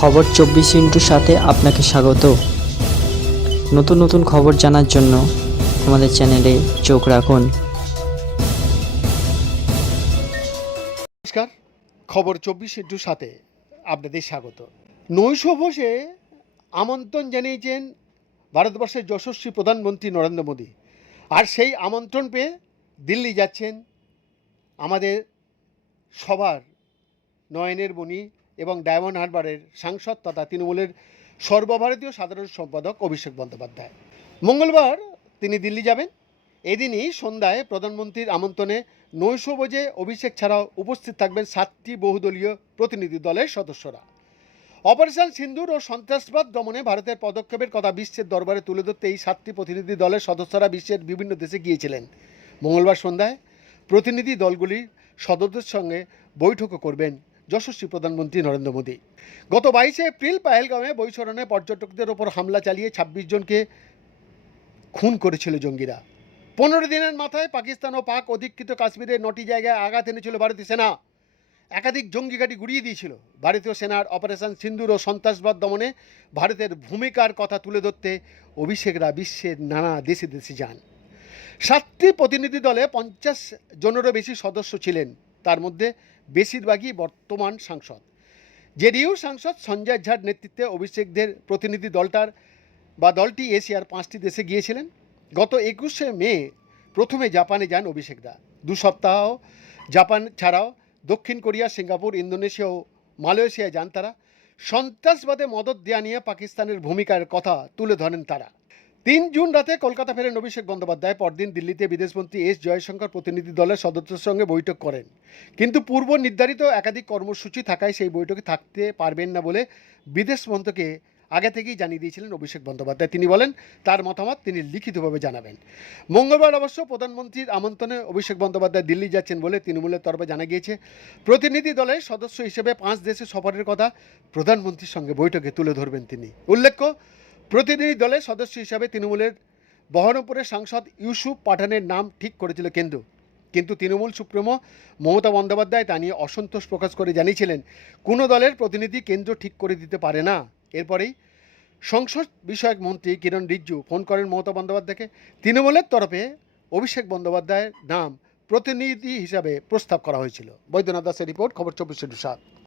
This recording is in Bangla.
খবর চব্বিশ ইন্টুর সাথে আপনাকে স্বাগত। নতুন নতুন খবর জানার জন্য আমাদের চ্যানেলে চোখ রাখুন। নমস্কার, খবর চব্বিশ ইন্টুর সাথে আপনাদের স্বাগত। নৈশ বসে আমন্ত্রণ জানিয়েছেন ভারতবর্ষের যশস্বী প্রধানমন্ত্রী নরেন্দ্র মোদী। আর সেই আমন্ত্রণ পেয়ে দিল্লি যাচ্ছেন আমাদের সবার নয়নের মণি এবং ডায়মন্ড হারবারের সাংসদ তথা তৃণমূলের সর্বভারতীয় সাধারণ সম্পাদক অভিষেক বন্দ্যোপাধ্যায়। মঙ্গলবার তিনি দিল্লি যাবেন। এদিনই সন্ধ্যায় প্রধানমন্ত্রীর আমন্ত্রণে নৈশভোজে অভিষেক ছাড়াও উপস্থিত থাকবেন সাতটি বহুদলীয় প্রতিনিধি দলের সদস্যরা। অপারেশন সিন্দুর ও সন্ত্রাসবাদ দমনে ভারতের পদক্ষেপের কথা বিশ্বের দরবারে তুলে ধরতে এই সাতটি প্রতিনিধি দলের সদস্যরা বিশ্বের বিভিন্ন দেশে গিয়েছিলেন। মঙ্গলবার সন্ধ্যায় প্রতিনিধি দলগুলির সদস্যদের সঙ্গে বৈঠকও করবেন যশস্বী প্রধানমন্ত্রী নরেন্দ্র মোদী। গত বাইশে এপ্রিল পায়েলগামে বৈশরণে পর্যটকদের ওপর হামলা চালিয়ে ছাব্বিশ জনকে খুন করেছিল জঙ্গিরা। পনেরো দিনের মাথায় পাকিস্তান ও পাক অধিকৃত কাশ্মীরের নটি জায়গায় আঘাত এনেছিল ভারতীয় সেনা। একাধিক জঙ্গি ঘাঁটি গুড়িয়ে দিয়েছিল। ভারতীয় সেনার অপারেশন সিন্দুর ও সন্ত্রাসবাদ দমনে ভারতের ভূমিকার কথা তুলে ধরতে অভিষেকরা বিশ্বের নানা দেশে দেশে যান। সাতটি প্রতিনিধি দলে পঞ্চাশ জনেরও বেশি সদস্য ছিলেন। তার মধ্যে বেশিরভাগই বর্তমান সাংসদ। জেডিইউ সাংসদ সঞ্জয় ঝার নেতৃত্বে অভিষেকদের প্রতিনিধি দলটার বা দলটি এশিয়ার পাঁচটি দেশে গিয়েছিলেন। গত একুশে মে প্রথমে জাপানে যান অভিষেকদা দু সপ্তাহ জাপান ছাড়াও দক্ষিণ কোরিয়া, সিঙ্গাপুর, ইন্দোনেশিয়া ও মালয়েশিয়ায় যান তারা। সন্ত্রাসবাদে মদত দেওয়া নিয়ে পাকিস্তানের ভূমিকার কথা তুলে ধরেন তারা। তিন জুন রাতে কলকাতা ফেরেন অভিষেক বন্দ্যোপাধ্যায়, পরদিন দিল্লিতে বিদেশমন্ত্রী এস জয়শঙ্কর প্রতিনিধি দলের সদস্যদের সঙ্গে বৈঠক করেন। কিন্তু পূর্ব নির্ধারিত একাধিক কর্মসূচি থাকায় সেই বৈঠকে থাকতে পারবেন না বলে বিদেশ মন্ত্রকে আগে থেকেই জানিয়ে দিয়েছিলেন অভিষেক বন্দ্যোপাধ্যায়। তিনি বলেন, তার মতামত তিনি লিখিতভাবে জানাবেন। মঙ্গলবার অবশ্য প্রধানমন্ত্রীর আমন্ত্রণে অভিষেক বন্দ্যোপাধ্যায় দিল্লি যাচ্ছেন বলে তৃণমূলের তরফে জানা গিয়েছে। প্রতিনিধি দলের সদস্য হিসেবে পাঁচ দেশে সফরের কথা প্রধানমন্ত্রীর সঙ্গে বৈঠকে তুলে ধরবেন তিনি। উল্লেখ্য প্রতিনিধি দলের সদস্য হিসাবে তৃণমূলের বহরমপুরের সাংসদ ইউসুফ পাঠানের নাম ঠিক করেছিল কেন্দ্র কিন্তু তৃণমূল সুপ্রিমো মমতা বন্দ্যোপাধ্যায় তা নিয়ে অসন্তোষ প্রকাশ করে জানিয়েছিলেন, কোনো দলের প্রতিনিধি কেন্দ্র ঠিক করে দিতে পারে না। এরপরেই সংসদ বিষয়ক মন্ত্রী কিরণ রিজ্জু ফোন করেন মমতা বন্দ্যোপাধ্যায়কে। তৃণমূলের তরফে অভিষেক বন্দ্যোপাধ্যায়ের নাম প্রতিনিধি হিসাবে প্রস্তাব করা হয়েছিল। বৈদ্যনাথ দাসের রিপোর্ট, খবর চব্বিশ সাত।